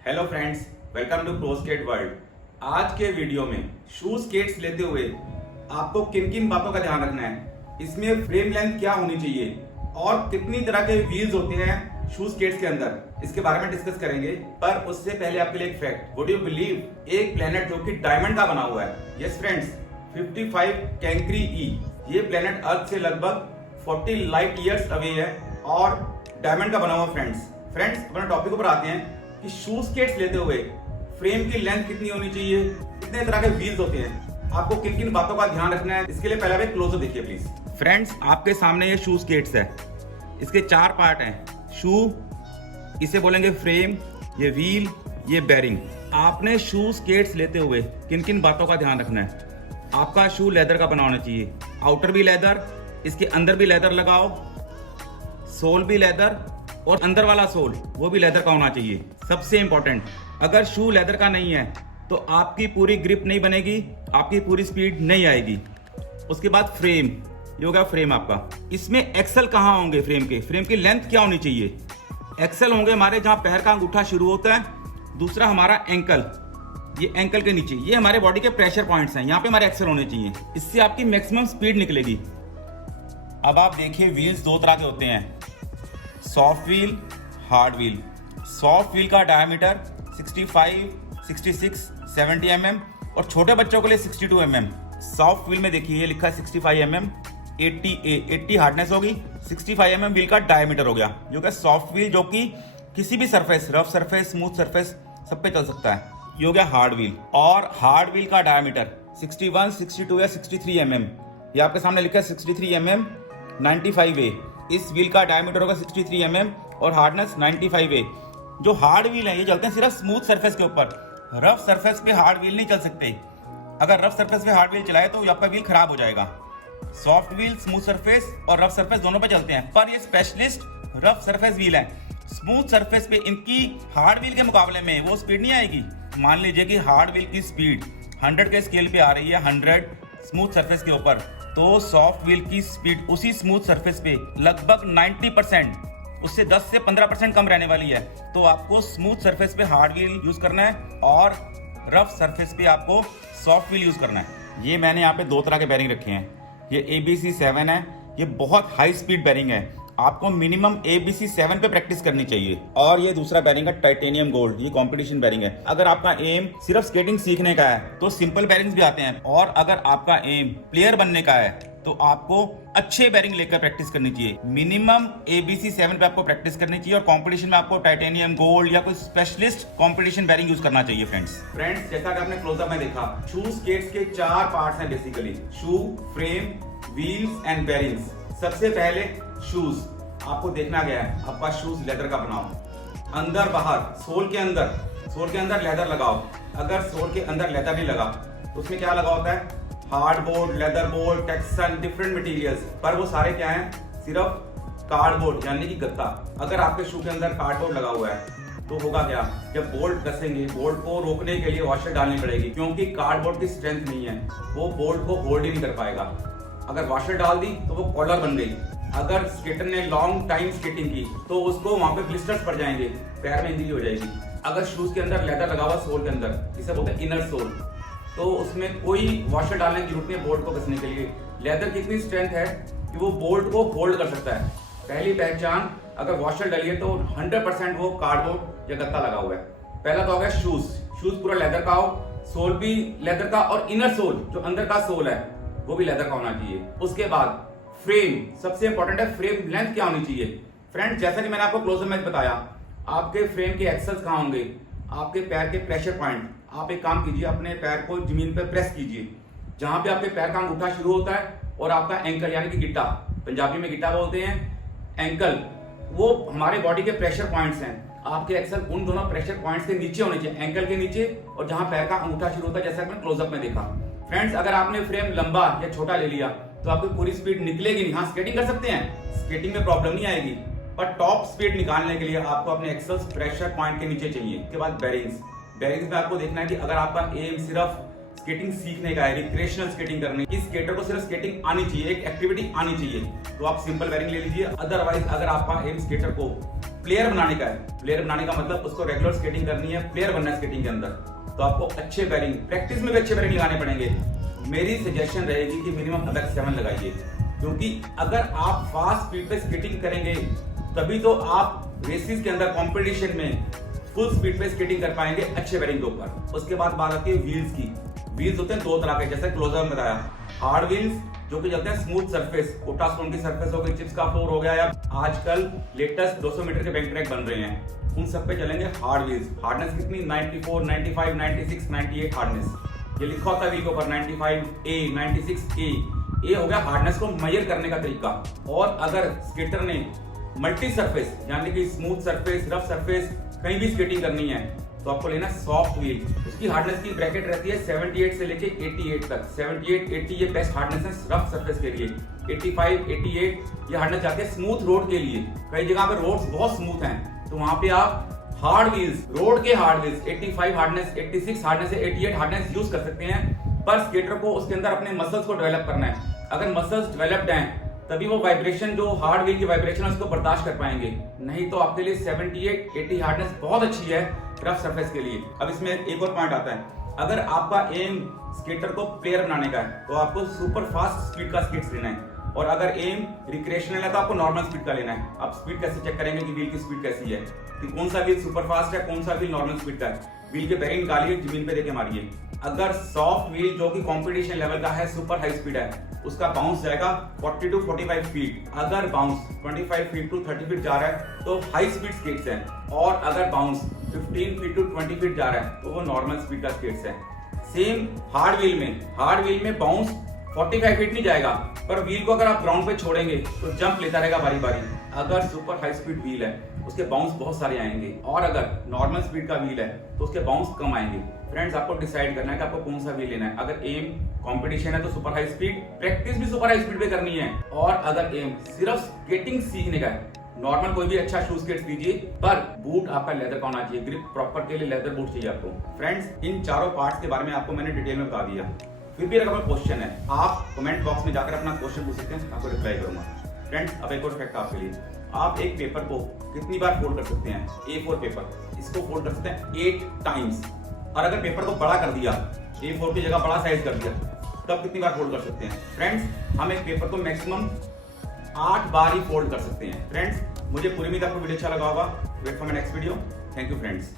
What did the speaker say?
Hello friends, welcome to pro skate world. आज के video में शू स्केट्स लेते हुए आपको किन किन बातों का ध्यान रखना है, इसमें फ्रेम लेंथ क्या होनी चाहिए और कितनी तरह के व्हील्स होते हैं शू स्केट्स के अंदर, इसके बारे में डिस्कस करेंगे। पर उससे पहले आपके लिए एक फैक्ट, वुड यू बिलीव एक प्लेनेट जो कि डायमंड का बना हुआ है, यस फ्रेंड्स, 55 कैंक्री ई, ये प्लेनेट अर्थ से लगभग 40 लाइट ईयर्स अवे है और डायमंड का बना हुआ। फ्रेंड्स अपने टॉपिक पर आते हैं कि शू स्केट्स लेते हुए फ्रेम की लेंथ कितनी होनी चाहिए, कितने तरह के व्हील्स होते हैं, आपको किन किन बातों का ध्यान रखना है, इसके लिए पहले आप एक क्लोजर देखिए प्लीज। फ्रेंड्स, आपके सामने ये शू स्केट्स है, इसके 4 पार्ट हैं। शू, इसे बोलेंगे फ्रेम, ये व्हील, ये बेरिंग। आपने शू स्केट्स लेते हुए किन किन बातों का ध्यान रखना है। आपका शू लेदर का बना होना चाहिए, आउटर भी लेदर, इसके अंदर भी लेदर लगाओ, सोल भी लेदर और अंदर वाला सोल वो भी लेदर का होना चाहिए। सबसे इंपॉर्टेंट, अगर शू लेदर का नहीं है तो आपकी पूरी ग्रिप नहीं बनेगी, आपकी पूरी स्पीड नहीं आएगी। उसके बाद फ्रेम, ये होगा फ्रेम आपका। इसमें एक्सल कहाँ होंगे, फ्रेम की लेंथ क्या होनी चाहिए। एक्सल होंगे हमारे जहां पैर का अंगूठा शुरू होता है, दूसरा हमारा एंकल, ये एंकल के नीचे, ये हमारे बॉडी के प्रेशर पॉइंट्स हैं, यहाँ पे हमारे एक्सल होने चाहिए। इससे आपकी मैक्सिमम स्पीड निकलेगी। अब आप देखिए, व्हील्स 2 तरह के होते हैं, soft wheel, hard wheel. Soft wheel का डायमीटर 65, 66, 70 mm और छोटे बच्चों के लिए 62 mm। सॉफ्ट व्हील में देखिए ये लिखा है 65 mm, 80 हार्डनेस होगी, 65 mm व्हील का डायमीटर हो गया, जो कि सॉफ्ट व्हील, जो कि किसी भी surface, rough surface, smooth surface, सब पे चल सकता है। ये हो गया हार्ड व्हील। और हार्ड व्हील का डायमीटर 61, 62 या 63 mm। ये आपके सामने लिखा है 63 mm, 95A। इस व्हील का डायमीटर होगा 63 mm और हार्डनेस 95A। जो हार्ड व्हील है ये चलते हैं सिर्फ स्मूथ सरफेस के ऊपर, रफ सरफेस पे हार्ड व्हील नहीं चल सकते। अगर रफ सरफेस पे हार्ड व्हील चलाए तो आपका व्हील खराब हो जाएगा। सॉफ्ट व्हील स्मूथ सरफेस और रफ सरफेस दोनों पे चलते हैं, पर ये स्पेशलिस्ट रफ सरफेस व्हील है। स्मूथ सरफेस पे इनकी हार्ड व्हील के मुकाबले में वो स्पीड नहीं आएगी। मान लीजिए कि हार्ड व्हील की स्पीड 100 के स्केल पे आ रही है, 100 स्मूथ सरफेस के ऊपर, तो सॉफ्ट व्हील की स्पीड उसी स्मूथ सरफेस पे लगभग 90%, उससे 10 से 15% कम रहने वाली है। तो आपको स्मूथ सरफेस पे हार्ड व्हील यूज करना है और रफ सरफेस पे आपको सॉफ्ट व्हील यूज करना है। ये मैंने यहाँ पे 2 तरह के बेरिंग रखे हैं। ये ABC 7 है, ये बहुत हाई स्पीड बेरिंग है, आपको मिनिमम ABC 7 पे प्रैक्टिस करनी चाहिए। और ये दूसरा बेरिंग है टाइटेनियम गोल्ड, ये कंपटीशन बेरिंग है। अगर आपका एम सिर्फ स्केटिंग सीखने का है तो सिंपल बेरिंग्स भी आते हैं, और अगर आपका एम प्लेयर बनने का है तो आपको अच्छे बेरिंग लेकर प्रैक्टिस करनी चाहिए। मिनिमम ABC 7 पे आपको प्रैक्टिस करनी चाहिए और कंपटीशन में आपको टाइटेनियम गोल्ड या कोई स्पेशलिस्ट कंपटीशन बेरिंग यूज करना चाहिए। फ्रेंड्स जैसा कि आपने क्लोजअप में देखा, शू स्केट्स के 4 पार्ट्स हैं basically, shoe, frame, wheels and bearings. सबसे पहले शूज, आपको देखना गया है आपका शूज लेदर का बनाओ, अंदर बाहर, सोल के अंदर लेदर लगाओ। अगर सोल के अंदर लेदर नहीं लगा तो उसमें क्या लगा होता है, hardboard, leather board, textile, different materials, पर वो सारे क्या हैं, सिर्फ कार्डबोर्ड यानी कि गत्ता। अगर आपके शू के अंदर कार्डबोर्ड लगा हुआ है तो होगा क्या, जब बोल्ट कसेंगे, बोल्ट को रोकने के लिए वॉशर डालनी पड़ेगी, क्योंकि कार्डबोर्ड की स्ट्रेंथ नहीं है, वो बोल्ट को होल्ड ही नहीं कर पाएगा। अगर वॉशर डाल दी तो वो कॉलर बन गई। अगर स्केटर ने लॉन्ग टाइम स्केटिंग की तो उसको वहां पे ब्लिस्टर्स पड़ जाएंगे, पैर में इंजरी हो जाएगी। अगर शूज के अंदर लेदर लगा हुआ सोल के अंदर, इसे बोलते हैं इनर सोल, तो उसमें कोई वॉशर डालने की जरूरत नहीं है बोल्ट को कसने के लिए। लेदर की इतनी स्ट्रेंथ है कि वो बोल्ट को होल्ड कर सकता है। पहली पहचान, अगर वॉशर डालिए तो 100% वो कार्डबोर्ड या गत्ता लगा हुआ है। पहला तो हो गया शूज पूरा लेदर का हो, सोल भी लेदर का, और इनर सोल जो अंदर का सोल है वो भी लेदर का होना चाहिए। उसके बाद फ्रेम, सबसे इंपॉर्टेंट है फ्रेम लेंथ क्या होनी चाहिए। फ्रेंड्स जैसा कि मैंने आपको क्लोजअप में बताया, आपके फ्रेम के एक्सेल्स कहाँ होंगे, आपके पैर के प्रेशर पॉइंट। आप एक काम कीजिए, अपने पैर को जमीन पर प्रेस कीजिए, जहां पे आपके पैर का अंगूठा शुरू होता है और आपका एंकल यानी कि गिट्टा, पंजाबी में गिट्टा बोलते हैं, एंकल, वो हमारे बॉडी के प्रेशर पॉइंट्स हैं। आपके एक्सेल उन दोनों प्रेशर पॉइंट्स के नीचे होने चाहिए, एंकल के नीचे और जहां पैर का अंगूठा शुरू होता है, जैसा मैंने क्लोजअप में देखा। फ्रेंड्स अगर आपने फ्रेम लंबा या छोटा ले लिया तो आपकी पूरी स्पीड निकलेगी नहीं। हाँ, स्केटिंग कर सकते हैं, स्केटिंग में प्रॉब्लम नहीं आएगी, पर टॉप स्पीड निकालने के लिए आपको अपने एक्सेल्स प्रेशर पॉइंट के नीचे चाहिए। उसके बाद बेरिंग्स में आपको देखना है कि अगर आपका एम सिर्फ स्केटिंग सीखने का है, रिक्रिएशनल स्केटिंग करने की, स्केटर को सिर्फ स्केटिंग आनी चाहिए, एक एक्टिविटी आनी चाहिए, तो आप सिंपल बेरिंग ले लीजिए। अदरवाइज अगर आपका एम स्केटर को प्लेयर बनाने का है, प्लेयर बनाने का मतलब उसको रेगुलर स्केटिंग करनी है, प्लेयर बनना है स्केटिंग के अंदर, तो आपको अच्छे बेरिंग, प्रैक्टिस में भी अच्छे बेरिंग लगाने पड़ेंगे। मेरी सजेशन रहेगी कि मिनिमम अबेक्स 7 लगाइए, क्योंकि अगर आप फास्ट स्पीड पे स्केटिंग करेंगे तभी तो आप रेसिस के अंदर कंपटीशन में फुल स्पीड पे स्केटिंग कर पाएंगे अच्छे बेरिंग के ऊपर। उसके बाद बात आती है व्हील्स की। व्हील्स होते हैं दो तरह के, जैसे क्लोजर में बताया, हार्ड व्हील्स जो कि चलते हैं स्मूथ सरफेस, कोटा स्टोन की सरफेस हो गई, चिप्स का फ्लोर हो गया, या आजकल लेटेस्ट 200 मीटर के बैंक ट्रैक बन रहे हैं, उन सब पे चलेंगे हार्ड व्हील्स। हार्डनेस कितनी? 94, 95, 96, 98 हार्डनेस। ये लिखा होता है व्हील के ऊपर 95A, 96A। ये हो गया हार्डनेस को मेजर करने का तरीका। और अगर स्केटर ने मल्टी सरफेस यानी कि स्मूथ सरफेस, रफ सरफेस कहीं भी स्केटिंग करनी है तो आपको लेना सॉफ्ट व्हील। उसकी हार्डनेस की ब्रैकेट रहती है 78 से लेके 88 तक। 78, 80 ये बेस्ट हार्डनेस है रफ सरफेस के लिए। 85, 88 ये हार्डनेस जाती है स्मूथ रोड के लिए। कई जगह पे रोड्स बहुत स्मूथ हैं तो वहां पे आप हार्ड व्हील्स, रोड के hard wheels 85 hardness, 86 hardness, 88 hardness use कर सकते हैं। पर स्केटर को उसके अंदर अपने मसल्स को डेवलप करना है। अगर मसल्स डेवलप्ड हैं तभी वो वाइब्रेशन, जो हार्ड व्हील की वाइब्रेशन है उसको बर्दाश्त कर पाएंगे, नहीं तो आपके लिए 78, 80 हार्डनेस बहुत अच्छी है रफ सरफेस के लिए। अब इसमें एक और पॉइंट आता है, अगर आपका एम स्केटर को प्लेयर बनाने का है तो आपको सुपर फास्ट स्पीड का स्केट्स लेना है, और अगर एम रिक्रिएशनल है तो आपको नॉर्मल स्पीड का लेना है। आप स्पीड कैसे चेक करेंगे कि व्हील की स्पीड कैसी है, कि कौन सा व्हील सुपर फास्ट है, कौन सा व्हील नॉर्मल स्पीड का है। व्हील के बेरिंग निकालिए, जमीन पे देके मारिए। अगर सॉफ्ट व्हील जो कि कंपटीशन लेवल का है, सुपर हाई स्पीड है, उसका बाउंस जाएगा 40 to 45 फीट। अगर बाउंस 25 फीट टू 30 फीट जा रहा है तो हाई स्पीड स्केट्स हैं, और अगर बाउंस 15 फीट टू 20 फीट जा रहा है तो वो नॉर्मल स्पीड का स्केट्स है। सेम हार्ड व्हील में बाउंस 45 फीट नहीं जाएगा, पर व्हील को अगर आप ग्राउंड पे छोड़ेंगे तो जंप लेता रहेगा बारी बारी। अगर सुपर हाई स्पीड व्हील है उसके बाउंस बहुत सारे आएंगे, और अगर नॉर्मल स्पीड का व्हील है तो उसके बाउंस कम आएंगे। फ्रेंड्स, आपको डिसाइड करना है कि आपको कौन सा व्हील लेना है। अगर एम कंपटीशन है तो सुपर हाई स्पीड, प्रैक्टिस भी सुपर हाई स्पीड पे करनी है, और अगर एम सिर्फ स्केटिंग सीखने का है, नॉर्मल कोई भी अच्छा शू स्केट्स लीजिए, पर बूट आपका लेदर का होना चाहिए। ग्रिप प्रॉपर के लिए लेदर बूट चाहिए आपको। फ्रेंड्स, इन चारों पार्ट्स के बारे में आपको मैंने डिटेल में बता दिया। फिर भी अगर क्वेश्चन है, आप कमेंट बॉक्स में जाकर अपना क्वेश्चन पूछ सकते हैं, आपको रिप्लाई करूंगा। फ्रेंड्स, अब एक और फैक्ट आपके लिए, आप एक पेपर को कितनी बार फोल्ड कर सकते हैं? A4 पेपर, इसको फोल्ड कर सकते हैं 8 टाइम्स। और अगर पेपर को बड़ा कर दिया, A4 की जगह बड़ा साइज कर दिया, तब कितनी बार फोल्ड कर सकते हैं? फ्रेंड्स, हम एक पेपर को मैक्सिमम 8 बार ही फोल्ड कर सकते हैं। फ्रेंड्स, मुझे पूरी उम्मीद आपको वीडियो अच्छा लगा होगा। Wait for my next video. Thank you friends.